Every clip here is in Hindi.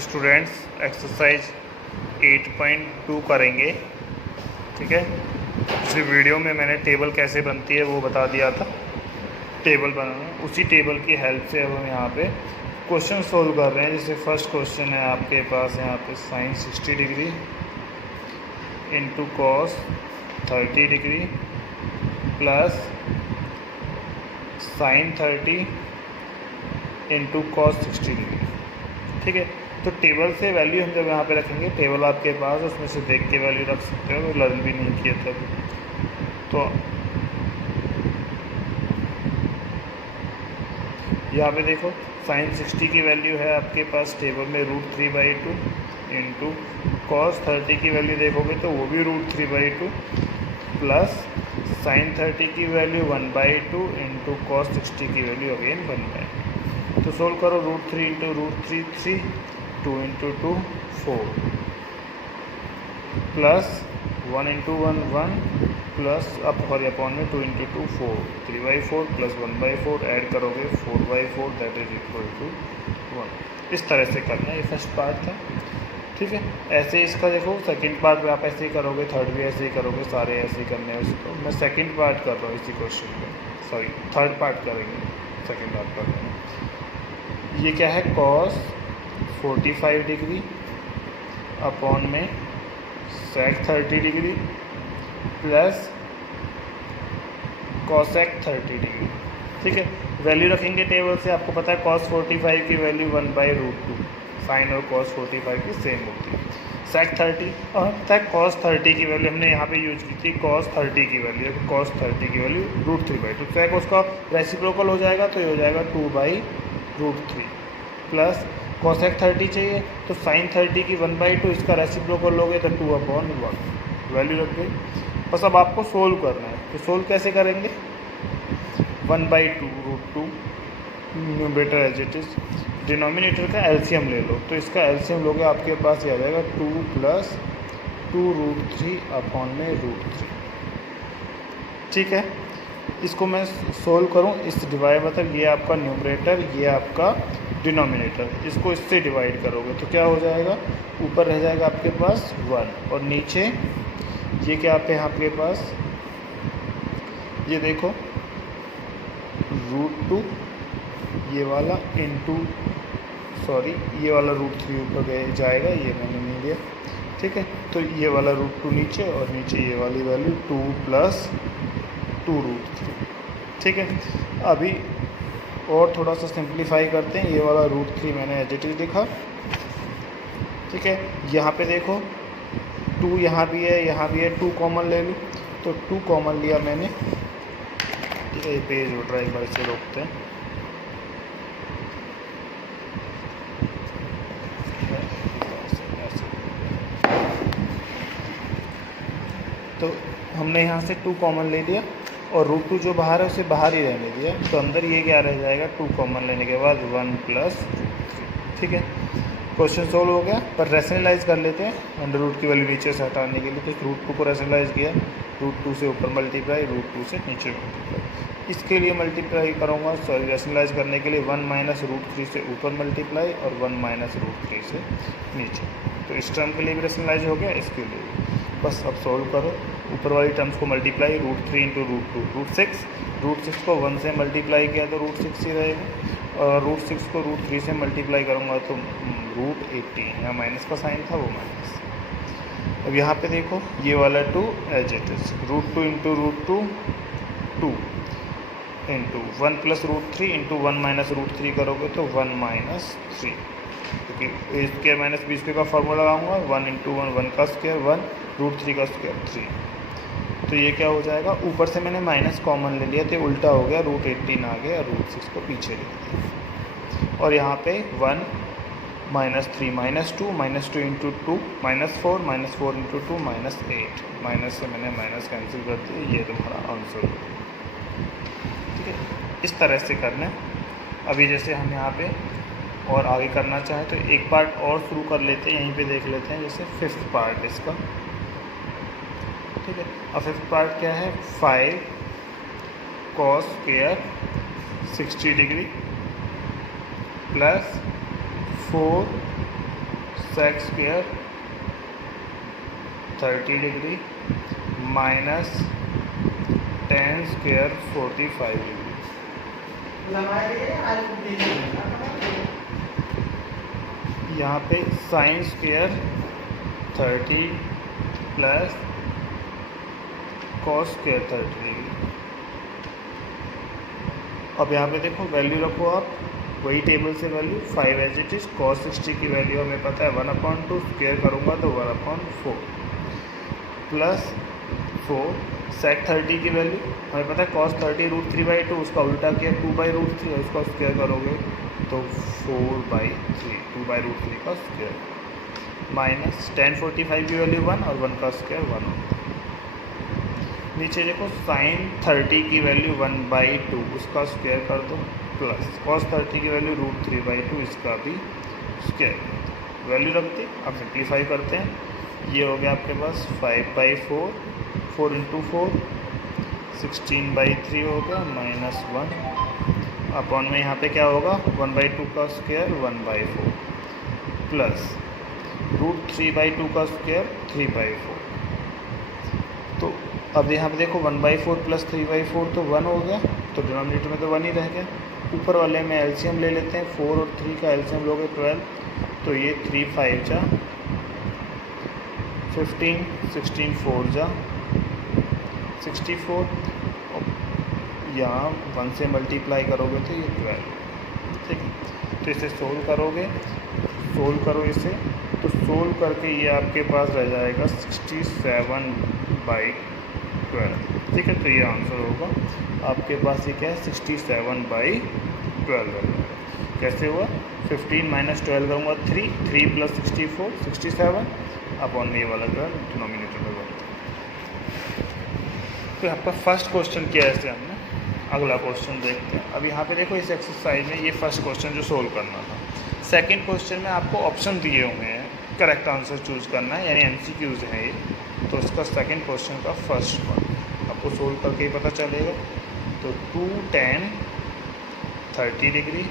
स्टूडेंट्स एक्सरसाइज 8.2 करेंगे। ठीक है, पिछली वीडियो में मैंने टेबल कैसे बनती है वो बता दिया था। टेबल बनाना, उसी टेबल की हेल्प से अब हम यहाँ पे क्वेश्चन सोल्व कर रहे हैं। जैसे फर्स्ट क्वेश्चन है आपके पास यहाँ पे sine 60 degree into cos 30 degree plus sine 30 into cos 60 degree. ठीक है, तो टेबल से वैल्यू हम जब यहाँ पे रखेंगे, टेबल आपके पास उसमें से देख के वैल्यू रख सकते हो, लर्न भी नहीं किया था तो यहाँ पे देखो साइन 60 की वैल्यू है आपके पास टेबल में √3/2 इंटू कॉस 30 की वैल्यू देखोगे तो वो भी √3/2 प्लस साइन 30 की वैल्यू 1/2 इंटू कॉस 60 की वैल्यू अगेन 1/2। तो सोल्व करो √3 into √3 3, 2 into 2 4 plus 1 into 1 1 plus अब और अपॉन में 2 इंटू 2 4, 3/4 प्लस 1/4 ऐड करोगे 4/4 दैट इज इक्वल टू 1। इस तरह से करना है, ये फर्स्ट पार्ट था। ठीक है, ऐसे इसका देखो सेकंड पार्ट में आप ऐसे ही करोगे, थर्ड भी ऐसे ही करोगे, सारे ऐसे ही करने हैं उसको। मैं सेकंड पार्ट कर रहा हूँ इसी क्वेश्चन में, सॉरी थर्ड पार्ट करेंगे, सेकंड पार्ट कर रहे हैं। ये क्या है, कॉस 45 डिग्री अपॉन में सेक 30 डिग्री प्लस कॉसेक 30 डिग्री। ठीक है, वैल्यू रखेंगे टेबल से। आपको पता है कॉस 45 की वैल्यू 1/√2, साइन और कॉस 45 की सेम होती है। सेक 30 और पता है कॉस 30 की वैल्यू हमने यहाँ पे यूज की थी, कॉस 30 की वैल्यू, कॉस 30 की वैल्यू √3/2। सेक उसका रेसिप्रोकल हो जाएगा तो ये हो जाएगा 2/√3 प्लस कॉसेक 30 चाहिए तो साइन 30 की 1/2, इसका रेसिप्रोकल लोगे तो 2/1 वैल्यू रख गई। बस अब आपको सोल्व करना है, तो सोल्व कैसे करेंगे, 1/2√2 numerator as it is, denominator का एलसीएम ले लो। तो इसका एलसीएम लोगे आपके पास ये आ जाएगा 2 प्लस 2√3 अपॉन में √3। ठीक है, इसको मैं सोल्व करूं, इस डिवाइड मतलब ये आपका न्यूमरेटर, ये आपका डिनोमिनेटर, इसको इससे डिवाइड करोगे तो क्या हो जाएगा, ऊपर रह जाएगा आपके पास 1 और नीचे ये क्या आप यहाँ आपके पास ये देखो √2 ये वाला इंटू सॉरी ये वाला √3 ऊपर गए जाएगा, ये मैंने नहीं लिया। ठीक है, तो ये वाला √2 नीचे और नीचे ये वाली वैल्यू 2 प्लस 2√3। ठीक है, अभी और थोड़ा सा सिंप्लीफाई करते हैं। ये वाला √3 मैंने एज इट इज लिखा। ठीक है, यहाँ पे देखो 2 यहाँ भी है, यहाँ भी है, 2 कॉमन ले लूँ तो 2 कॉमन लिया मैंने। ये पेज उठ रहा है, एक बार इसे रोकते हैं। तो हमने यहाँ से 2 कॉमन ले लिया और √2 जो बाहर है उसे बाहर ही रहने दिया, तो अंदर ये क्या रह जाएगा, 2 कॉमन लेने के बाद 1 प्लस √3। ठीक है, क्वेश्चन सोल्व हो गया। पर रैशनलाइज कर लेते हैं, अंडर रूट की वैल्यू नीचे से हटाने के लिए। तो √2 को रैशनलाइज किया, √2 से ऊपर मल्टीप्लाई, √2 से नीचे मल्टीप्लाई। इसके लिए मल्टीप्लाई करूँगा, सॉरी रैशनलाइज करने के लिए 1 माइनस √3 से ऊपर मल्टीप्लाई और 1 माइनस √3 से नीचे। तो इस टर्म के लिए भी रैशनलाइज हो गया, इसके लिए भी। बस अब सोल्व करो, ऊपर वाली टर्म्स को मल्टीप्लाई, √3 इंटू √2 √6 को 1 से मल्टीप्लाई किया तो √6 ही रहेगा, और √6 को √3 से मल्टीप्लाई करूँगा तो √18, यहाँ माइनस का साइन था वो माइनस। अब यहाँ पे देखो ये वाला 2 as it is, √2 into √2 2 into 1 plus √3 into 1 minus √3 करोगे तो 1 माइनस 3, क्योंकि a square minus b square का फॉर्मूला लगाऊंगा, 1 इंटू 1 1 का स्क्वायर 1, √3 का स्क्वायर 3। तो ये क्या हो जाएगा, ऊपर से मैंने माइनस कॉमन ले लिया तो ये उल्टा हो गया, √18 आ गया, √6 को पीछे लिख दिया। और यहाँ पे 1 माइनस 3 -2 इंटू 2 -4 -4 इंटू 2 -8, माइनस से मैंने माइनस कैंसिल कर दिया, ये तुम्हारा आंसर। ठीक है, इस तरह से करना है। अभी जैसे हम यहाँ पे और आगे करना चाहें तो एक पार्ट और शुरू कर लेते हैं, यहीं पे देख लेते हैं, जैसे 5th पार्ट इसका। ठीक है, अब 5th पार्ट क्या है, 5 cos square 60 degree plus 4 sec square 30 डिग्री माइनस टेन स्क्वायर 45 डिग्री। यहाँ पे sine square 30 plus cos square 30 degree. अब यहाँ पे देखो वैल्यू रखो आप वही टेबल से value 5 as it is. Cos 60 की वैल्यू हमें पता है 1/2, स्क्वायर करूँगा तो 1/4 प्लस 4 सेक 30 की वैल्यू हमें पता है cos 30 √3/2, उसका उल्टा किया 2/√3 और उसका स्क्वायर करोगे तो 4/3, 2/√3 का स्क्वायर माइनस tan 45 की वैल्यू 1 और 1 का स्क्वायर 1 होता है। नीचे देखो साइन 30 की वैल्यू 1/2, उसका स्क्वायर कर दो प्लस cos 30 की वैल्यू √3/2, इसका भी स्क्वायर कर दो। वैल्यू रखते अब सिंप्लीफाई करते हैं। ये हो गया आपके पास 5/4, 4 × 4 16/3 हो गया माइनस 1 अपॉन में यहाँ पे क्या होगा 1/2 का स्क्वायर 1/4 प्लस √3/2 का स्क्वायर 3/4। तो अब यहाँ पे देखो 1/4 प्लस 3/4 तो 1 हो गया, तो डिनोमिनेटर में तो 1 ही रह गया। ऊपर वाले में एलसीएम ले लेते हैं, 4 और 3 का एलसीएम लोगे 12, तो ये 3 5 जा 15, 16 4 जा 64, यहाँ 1 से मल्टीप्लाई करोगे तो ये 12। ठीक है, तो इसे सोल्व करोगे, सोल्व करो इसे, तो सोल्व करके ये आपके पास रह जाएगा 67/12। ठीक है, तो ये आंसर होगा आपके पास। ये क्या है 67/12 है। कैसे हुआ 15 - 12 करूँगा 3 + 64 67 अपॉन में ये वाला टर्म डिनोमिनेटर में बनता है। तो आपका फर्स्ट क्वेश्चन किया है ऐसे हमने। अगला क्वेश्चन देखते हैं। अब यहाँ पे देखो इस एक्सरसाइज में ये फर्स्ट क्वेश्चन जो सोल्व करना था। सेकंड क्वेश्चन में आपको ऑप्शन दिए हुए हैं, करेक्ट आंसर चूज़ करना है, यानी एमसीक्यूज हैं ये। तो इसका सेकंड क्वेश्चन का फर्स्ट वन आपको सोल्व करके ही पता चलेगा। तो 2 tan 30 डिग्री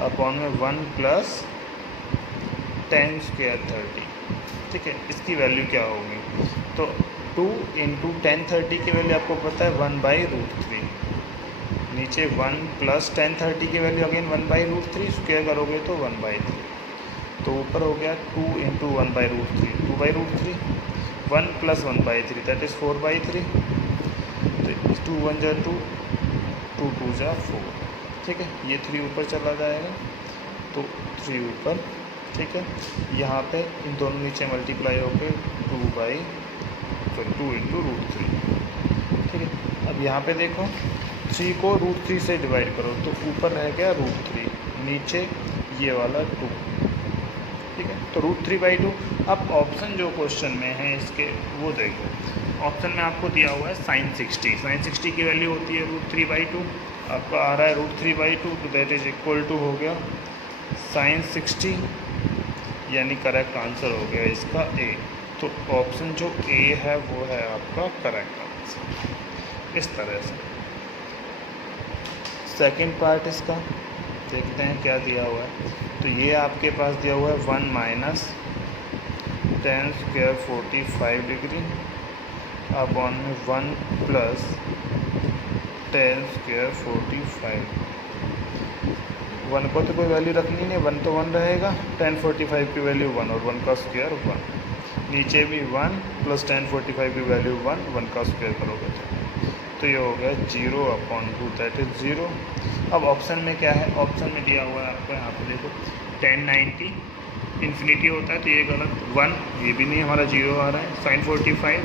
अपॉन में 1 + tan स्क्वायर 30। ठीक है, इसकी वैल्यू क्या होगी, तो 2 × tan 30 की वैल्यू आपको पता है 1/√3, नीचे 1 + tan 30 की वैल्यू अगेन 1/√3, स्क्वायर करोगे तो 1/3, तो ऊपर हो गया 2 × 1/√3 2/√3, 1 + 1/3 दैट इज़ 4/3, तो 2 × 1 = 2, 2 × 2 = 4। ठीक है, ये 3 ऊपर चला जाएगा तो 3 ऊपर। ठीक है, यहाँ पे इन दोनों नीचे मल्टीप्लाई होकर 2 × √3। ठीक है, अब यहाँ पे देखो 3 को √3 से डिवाइड करो तो ऊपर रह गया √3, नीचे ये वाला 2। ठीक है, तो √3/2। अब ऑप्शन जो क्वेश्चन में है इसके वो देखो, ऑप्शन में आपको दिया हुआ है sin 60। sin 60 की वैल्यू होती है √3/2, आपका आ रहा है √3/2, तो दैट इज इक्वल टू हो गया sin 60, यानी करेक्ट आंसर हो गया इसका ए। तो ऑप्शन जो ए है वो है आपका करेक्ट आंसर। इस तरह से सेकंड पार्ट इसका देखते हैं क्या दिया हुआ है। तो ये आपके पास दिया हुआ है 1 - tan स्क्वायर 45 डिग्री अपॉन में 1 + tan स्क्वायर 45। 1 को तो कोई वैल्यू रखनी नहीं, 1 तो 1 रहेगा, tan 45 की वैल्यू 1 और 1 का स्क्वायर 1, नीचे भी 1 + tan 45 की वैल्यू 1, 1 का स्क्वायर करोगे तो ये हो गया 0/2 दैट इज़ 0। अब ऑप्शन में क्या है, ऑप्शन में दिया हुआ है आपको यहाँ पे देखो tan 90 इन्फिनिटी होता है तो ये गलत, 1 ये भी नहीं, हमारा 0 आ रहा है, sin 45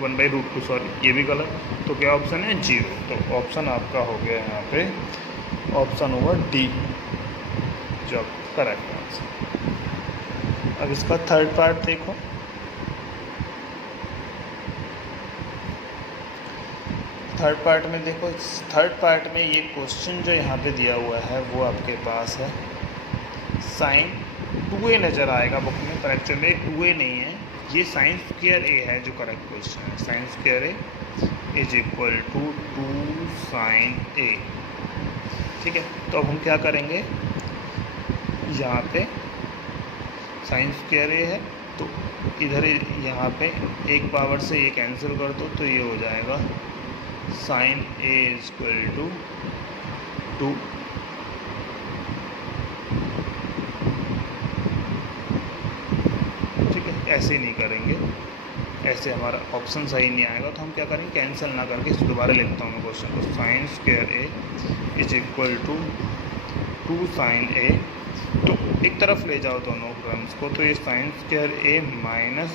1/2 सॉरी ये भी गलत, तो क्या ऑप्शन है 0। तो ऑप्शन आपका हो गया यहाँ पे ऑप्शन होगा डी जो करेक्ट आंसर। अब इसका थर्ड पार्ट देखो। थर्ड पार्ट में देखो, थर्ड पार्ट में ये क्वेश्चन जो यहाँ पे दिया हुआ है वो आपके पास है साइन 2a नज़र आएगा बुक में, पर एक्चुअली 2a नहीं है, ये साइन स्क्वायर a है जो करेक्ट क्वेश्चन है। Sine square a is equal to 2 sin a। ठीक है, तो अब हम क्या करेंगे, यहाँ पे साइन स्क्वायर ए है, तो इधर यहाँ पे एक पावर से ये कैंसिल कर दो, तो ये हो जाएगा साइन ए इक्वल टू 2। ठीक है, ऐसे नहीं करेंगे, ऐसे हमारा ऑप्शन सही नहीं आएगा, तो हम क्या करेंगे, कैंसिल ना करके दोबारा लिखता हूँ मैं क्वेश्चन को। Sine square A is equal to 2 sine A, तो एक तरफ ले जाओ दोनों टर्म्स को, तो ये sine square a minus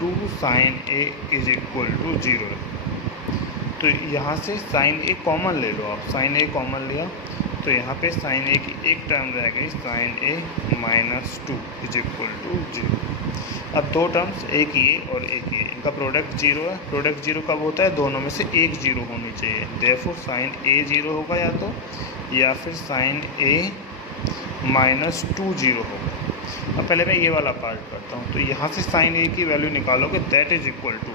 2 sine a is equal to 0 है। तो यहाँ से साइन ए कॉमन ले लो आप, साइन ए कॉमन लिया तो यहाँ पे साइन ए की एक टर्म रह गई, sine a minus 2 is equal to 0। अब दो टर्म्स, एक ये और एक ये, इनका प्रोडक्ट 0 है। प्रोडक्ट 0 कब होता है, दोनों में से एक 0 होनी चाहिए, देयरफॉर साइन ए 0 होगा या तो, या फिर साइन ए माइनस 2 0 होगा। अब पहले मैं ये वाला पार्ट करता हूँ, तो यहाँ से साइन ए की वैल्यू निकालोगे, दैट इज इक्वल टू,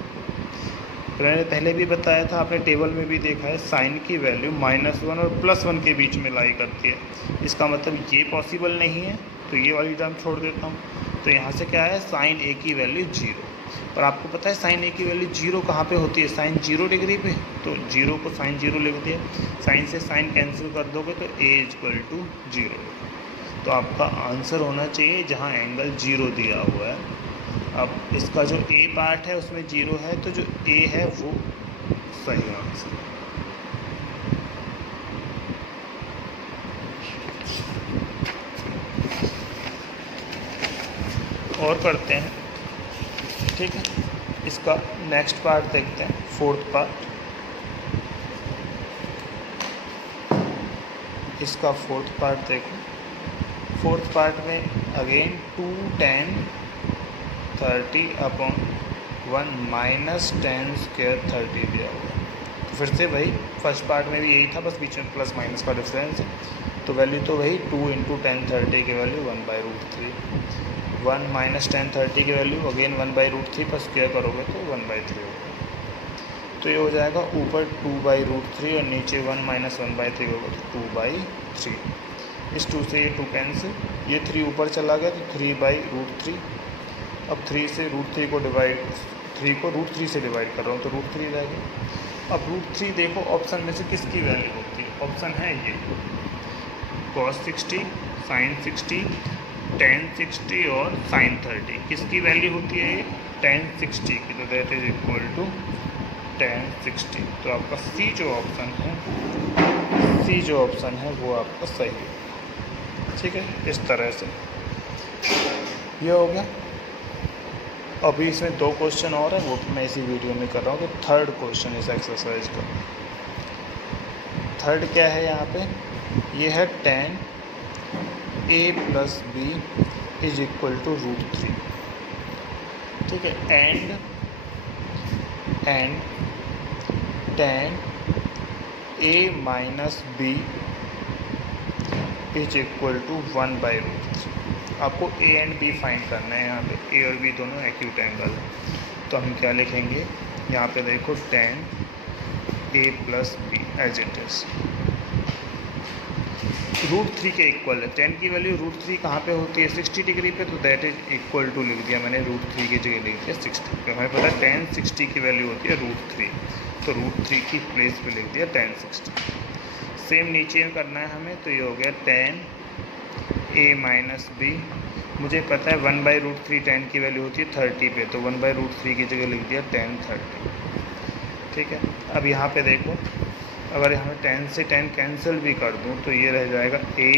मैंने पहले भी बताया था, आपने टेबल में भी देखा है, साइन की वैल्यू -1 और +1 के बीच में लाई करती है। इसका मतलब ये पॉसिबल नहीं है, तो ये वाली टर्म छोड़ देता हूँ। तो यहाँ से क्या है, साइन ए की वैल्यू 0, पर आपको पता है साइन ए की वैल्यू 0 कहाँ पे होती है, साइन 0 डिग्री पे, तो 0 को साइन 0 लिख दिया, साइन से साइन कैंसिल कर दोगे तो ए इक्वल टू 0। तो आपका आंसर होना चाहिए जहाँ एंगल 0 दिया हुआ है। अब इसका जो ए पार्ट है उसमें 0 है, तो जो ए है वो सही आंसर है। और करते हैं, ठीक है, इसका नेक्स्ट पार्ट देखते हैं, फोर्थ पार्ट। इसका फोर्थ पार्ट देखो, फोर्थ पार्ट में again 2 tan 30 upon 1 minus ten square 30 दिया हुआ है। तो फिर से वही फर्स्ट पार्ट में भी यही था, बस बीच में प्लस माइनस का डिफरेंस है। तो वैल्यू तो वही 2 × tan 30 की वैल्यू 1/√3, 1 माइनस टेन 30 की वैल्यू अगेन 1/√3 पर स्क्वायर करोगे तो 1/3 होगा। तो ये हो जाएगा ऊपर 2/√3 और नीचे 1 माइनस 1/3 होगा, तो 2/3। इस 2 से ये 2 कैंसिल, ये 3 ऊपर चला गया तो 3/√3। अब 3 से √3 को डिवाइड, 3 को √3 से डिवाइड कर रहा हूँ तो √3 रह गया। अब √3 देखो ऑप्शन में से किसकी वैल्यू होती है, ऑप्शन है ये cos 60, sin 60, tan 60 और sin 30। किसकी वैल्यू होती है ये, tan 60 की, तो that is equal to tan 60। तो आपका सी जो ऑप्शन है, सी जो ऑप्शन है वो आपका सही है। ठीक है, इस तरह से ये हो गया। अभी इसमें 2 क्वेश्चन और हैं, वो भी मैं इसी वीडियो में कर रहा हूँ। तो थर्ड क्वेश्चन इस एक्सरसाइज का, थर्ड क्या है यहाँ पे, ये है tan a + b is equal to √3। ठीक है, and tan a minus b is equal to 1/√3। आपको ए एंड बी फाइंड करना है, यहाँ पे ए और बी दोनों एक्यूट एंगल है। तो हम क्या लिखेंगे, यहाँ पे देखो tan a + b as it is √3 के इक्वल है। tan की वैल्यू √3 कहाँ पे होती है, 60 डिग्री पे, तो दैट इज इक्वल टू लिख दिया मैंने, √3 की जगह लिख दिया 60 पे। हमें पता है tan 60 की वैल्यू होती है √3, तो √3 की प्लेस पे लिख दिया tan 60। सेम नीचे में करना है हमें, तो ये हो गया tan a माइनस b, मुझे पता है 1/√3 tan की वैल्यू होती है 30 पे, तो 1/√3 की जगह लिख दिया tan 30। ठीक है, अब यहाँ पे देखो, अगर यहाँ tan से tan कैंसिल भी कर दूँ तो ये रह जाएगा a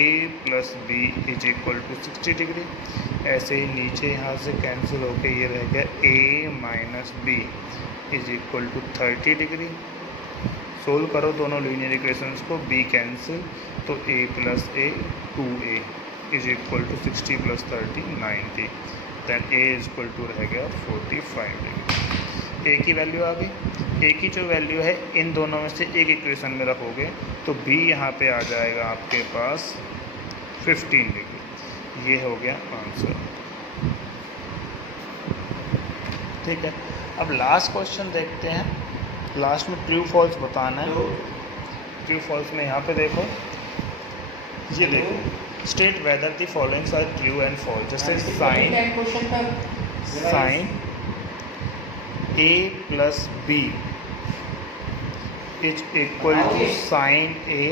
+ b is equal to 60 degree. ऐसे ही नीचे यहाँ से कैंसिल होके ये रह गया a minus b is equal to 30 degree. Solve करो दोनों लीनियर इक्वेशंस को, b कैंसिल, तो a + a 2a is equal to 60 + 30 90, then a is equal to रह गया 45 डिग्री। a की वैल्यू आ गई, a की जो वैल्यू है इन दोनों में से एक इक्वेशन में रखोगे तो b यहाँ पे आ जाएगा आपके पास 15 डिग्री। ये हो गया आंसर। ठीक है, अब लास्ट क्वेश्चन देखते हैं। लास्ट में ट्रू फॉल्स बताना है। ट्रू फॉल्स में यहाँ पे देखो, ये देखो state whether the followings are true and false. जैसे sine A plus B is equal to sine A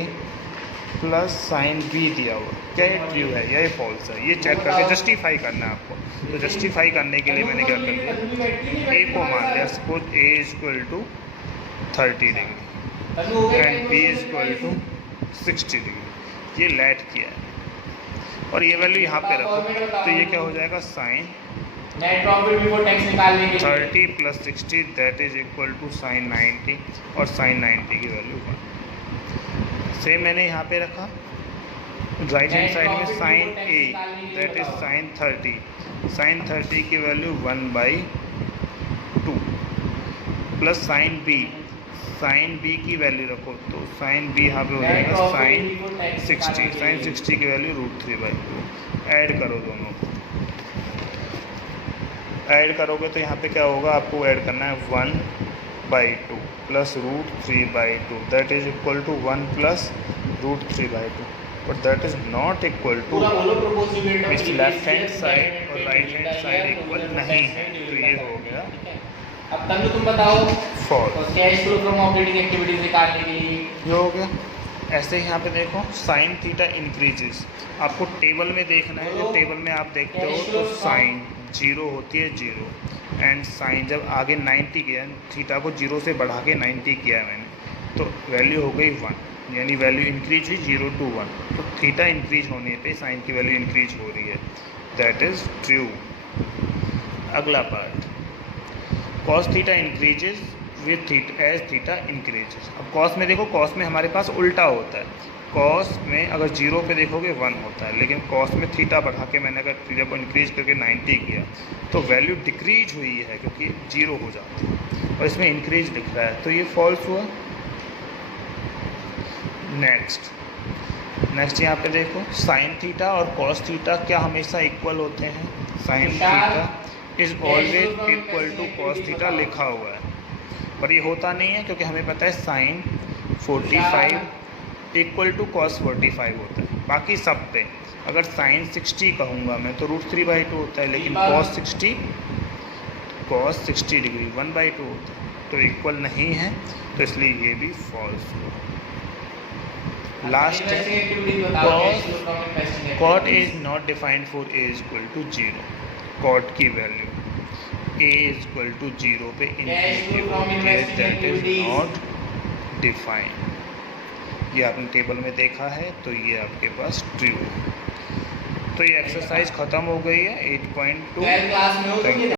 plus sine B दिया हुआ, क्या ये ट्रू है या ये फॉल्स है, ये चेक करके जस्टिफाई करना है आपको। तो जस्टिफाई करने के लिए मैंने क्या कर दिया, ए को मान लिया, suppose a is equal to 30 degree and b is equal to 60 degree, ये लेट किया है और ये वैल्यू यहाँ पे रखो, तो ये क्या हो जाएगा, sine 30 plus 60 that is equal to sine 90 और साइन 90 की वैल्यू 1। सेम मैंने यहाँ पे रखा राइट हैंड साइड में sine a that is sine 30 की वैल्यू 1/2 प्लस साइन बी की वैल्यू रखो, तो साइन बी यहाँ पे हो जाएगा साइन 60 की वैल्यू √3/2। ऐड करो दोनों को, ऐड करोगे तो यहाँ पे क्या होगा, आपको ऐड करना है 1/2 plus √3/2 that is equal to 1 plus √3/2, but that is not equal to, इस लेफ्ट हैंड साइड और राइट हैंड साइड इक्वल नहीं है, तो ये हो गया। अब तनु तुम बताओ false. Cash flow from operating activities निकालने के लिए ये हो गया। ऐसे यहाँ पे देखो साइन थीटा इंक्रीजेस, आपको टेबल में देखना है, जो टेबल में आप देखते हो तो साइन 0 होती है 0 एंड साइन जब आगे 90 किया, थीटा को 0 से बढ़ा के 90 किया है मैंने, तो वैल्यू हो गई 1, यानी वैल्यू इंक्रीज हुई 0 to 1, तो थीटा इंक्रीज होने पे साइन की वैल्यू इंक्रीज हो रही है, दैट इज़ ट्रू। अगला part, cos theta increases with theta as theta increases. अब कॉस में देखो, कॉस में हमारे पास उल्टा होता है, कॉस में अगर 0 पे देखोगे 1 होता है, लेकिन कॉस में थीटा बढ़ा के मैंने अगर थीटा को इंक्रीज करके 90 किया तो वैल्यू डिक्रीज हुई है क्योंकि 0 हो जाती है, और इसमें इंक्रीज दिख रहा है, तो ये फॉल्स हुआ। नेक्स्ट यहाँ पे देखो, साइन थीटा और कॉस थीटा क्या हमेशा इक्वल होते हैं, sine theta is always equal to cos theta लिखा हुआ है, पर ये होता नहीं है क्योंकि हमें पता है साइन 45 इक्वल टू कॉस 45 होता है। बाकी सब पे अगर साइन 60 कहूँगा मैं तो √3/2 होता है, लेकिन कॉस 60 डिग्री 1/2 होता है, तो इक्वल नहीं है, तो इसलिए ये भी फॉल्स हुआ। Last cot is not defined for A is equal to 0, cot की value A is equal to 0 पे इनफिनिटी होती है, दैट इज नॉट डिफाइंड। ये आपने टेबल में देखा है, तो ये आपके पास ट्रू है। तो ये एक्सरसाइज ख़त्म हो गई है 8.2।